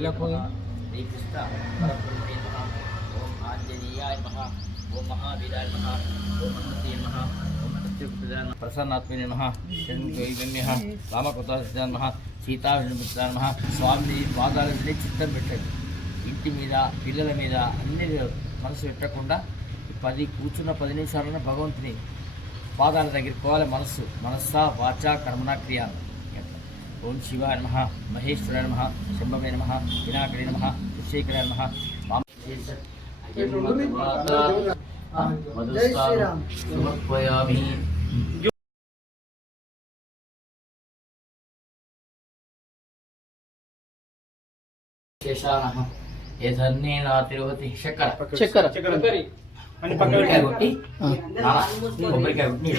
श्रीकृष्ण परब्रह्मे नमः। ओम आंजनेयाय नमः। ओम महावीराय नमः। ओम हनुमते नमः। ओम सत्यव्रताय नमः। प्रसन्नात्मने नमः। शरणगम्यः रामकृताय नमः। సీతావిష్ణుమిత్రాయ నమః. స్వామి పాదాల మీద చిత్తం పెట్టండి. ఇంటి మీద పిల్లల మీద అన్ని మనసు పెట్టకుండా 10 కూర్చున్న 10 నిమిషాలన్న భగవంతుని పాదాల దగ్గరికి పోవాలి. మనస్సా వాచా కర్మణ క్రియ. ఓం శివాయ నమః. మహేశ్వరాయ నమః. శంభవే నమః. వినాయకాయ నమః. శేఖరాయ నమః. సమర్పయామి. శేషానః యధన్నేన తిరుపతి చక్కెర అని పక్కన కొట్టి కొబ్బరికాయ కొట్టి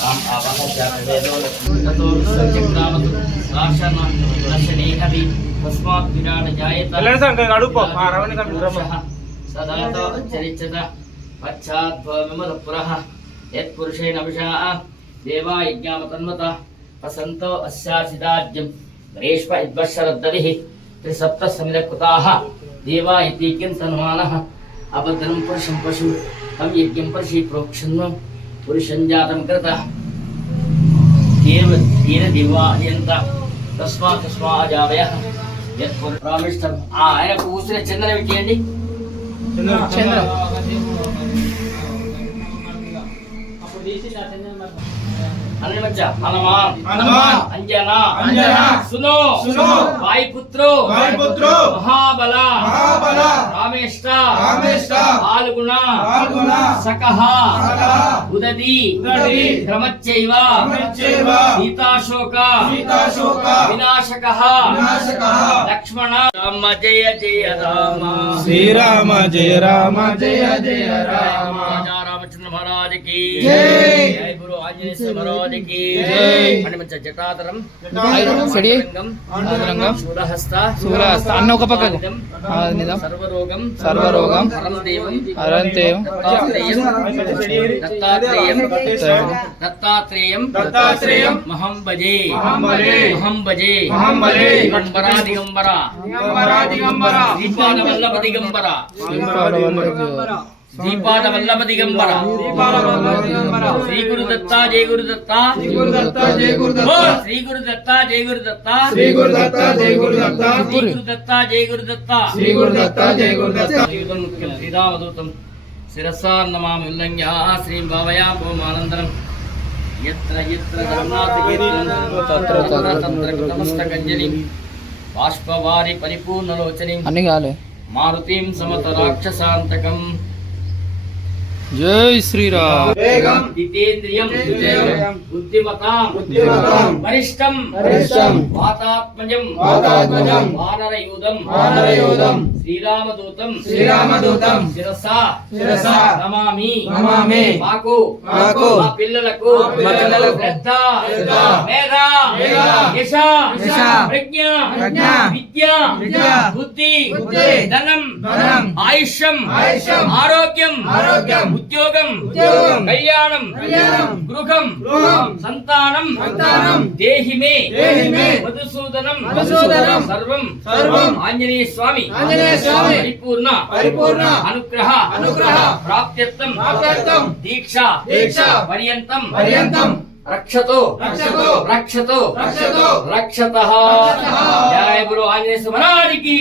राम आवाह जातवेदो ततो संचिक्तामतु साक्षान्नाशनेहवि तस्मात् विराट जायेत सदातो चरिचत पश्चाद्भवमिमदपुरः यत्पुरुषेण विषाः देवा यज्ञामतन्वतः वसन्तो अस्यासिदाज्यं गणेश्व इद्वशरद्ददिः त्रिसप्तसमिदकृताः देवा इत्येकं सन्मानः अबद्धनं पुरुषं पशु तं यज्ञं परशि प्रोक्षन्नो पुरुषं जातं कृतः केन दिवायन्त तस्माजावयः यत्पुरामिष्टं ఆయన కూసిన చంద్ర వికేయండి చంద్ర అప్పుడు తీసి ఆ చంద్ర हनुमच्चा हनुमान अंजना सुनो वायुपुत्रो महाबला रामेष्टा आलुगुण सकः उदति क्रमच्चैव सीताशोक विनाशकः लक्ष्मण राम जय जय राम श्रीराम जय राम जय जय राम रामचंद्र महाराज की जय गुरु आंजनेय महाराज की जय हनुमंत जटाधरम शूलहस्त అన్న ఒక పక్కకు सर्वरोगम అరంతేయం दत्तात्रेयम महं भजे दीपाद वल्लभ दिगंबर श्री गुरु दत्ता जय गुरु दत्ता श्री गुरु दत्ता जय गुरु दत्ता श्री गुरु दत्ता जय गुरु दत्ता श्री गुरु दत्ता जय गुरु दत्ता श्री गुरु दत्ता जय गुरु दत्ता श्री गुरु दत्ता जय गुरु दत्ता मुख्यम श्रीरामदूतम शिरसा नमामि उल्लंघ्य श्रीं भावया भूमानंदरम यत्र यत्र जगन्नाथ तत्र तत्र कृतमस्तकंजलि बाष्पवारि परिपूर्णलोचनी అన్ని కాలే मारुतिं समत राक्षसांतकम जय श्री राम जितेन्द्रियं बुद्धिमतां वरिष्ठं वातात्मजं वानरयूथं श्रीरामदूतं शिरसा नमामि माकु पिल्लలకు శ్రద్ధ మేధ యశ ప్రజ్ఞ విద్య బుద్ధి ధనం ఆయుష్యం ఆరోగ్యం ఉద్యోగం కళ్యాణం గృహం సంతానం దేహి మే మధుసూదనం సర్వం ఆంజనేయ స్వామి పరిపూర్ణ అనుగ్రహ ప్రాప్త్యర్థం దీక్ష పర్యంతం रक्षतो रक्षतः जय गुरु आंजनेय महाराज की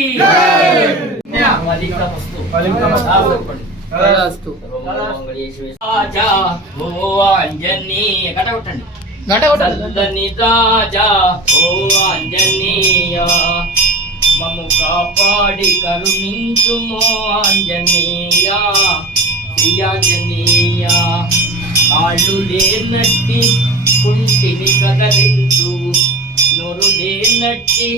राजा ओ आंजनेय राजा ओ आंजनेय ममु कापाడి కరుణించుమో ఆంజనేయ శ్రీయాంజనేయ కాళ్ళు లేనట్టి కుంటిని కదలించు నోరు లేనట్టి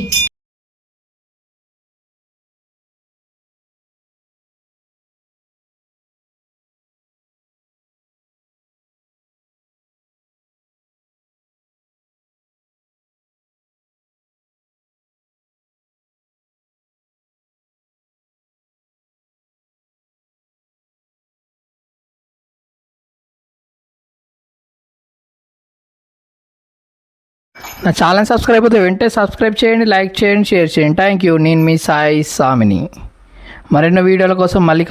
నా ఛానల్ సబ్స్క్రైబ్ అయితే వెంటనే సబ్స్క్రైబ్ చేయండి, లైక్ చేయండి, షేర్ చేయండి. Thank you. నేను మీ సాయి సామిని. మరెన్నో వీడియోల కోసం మళ్ళీ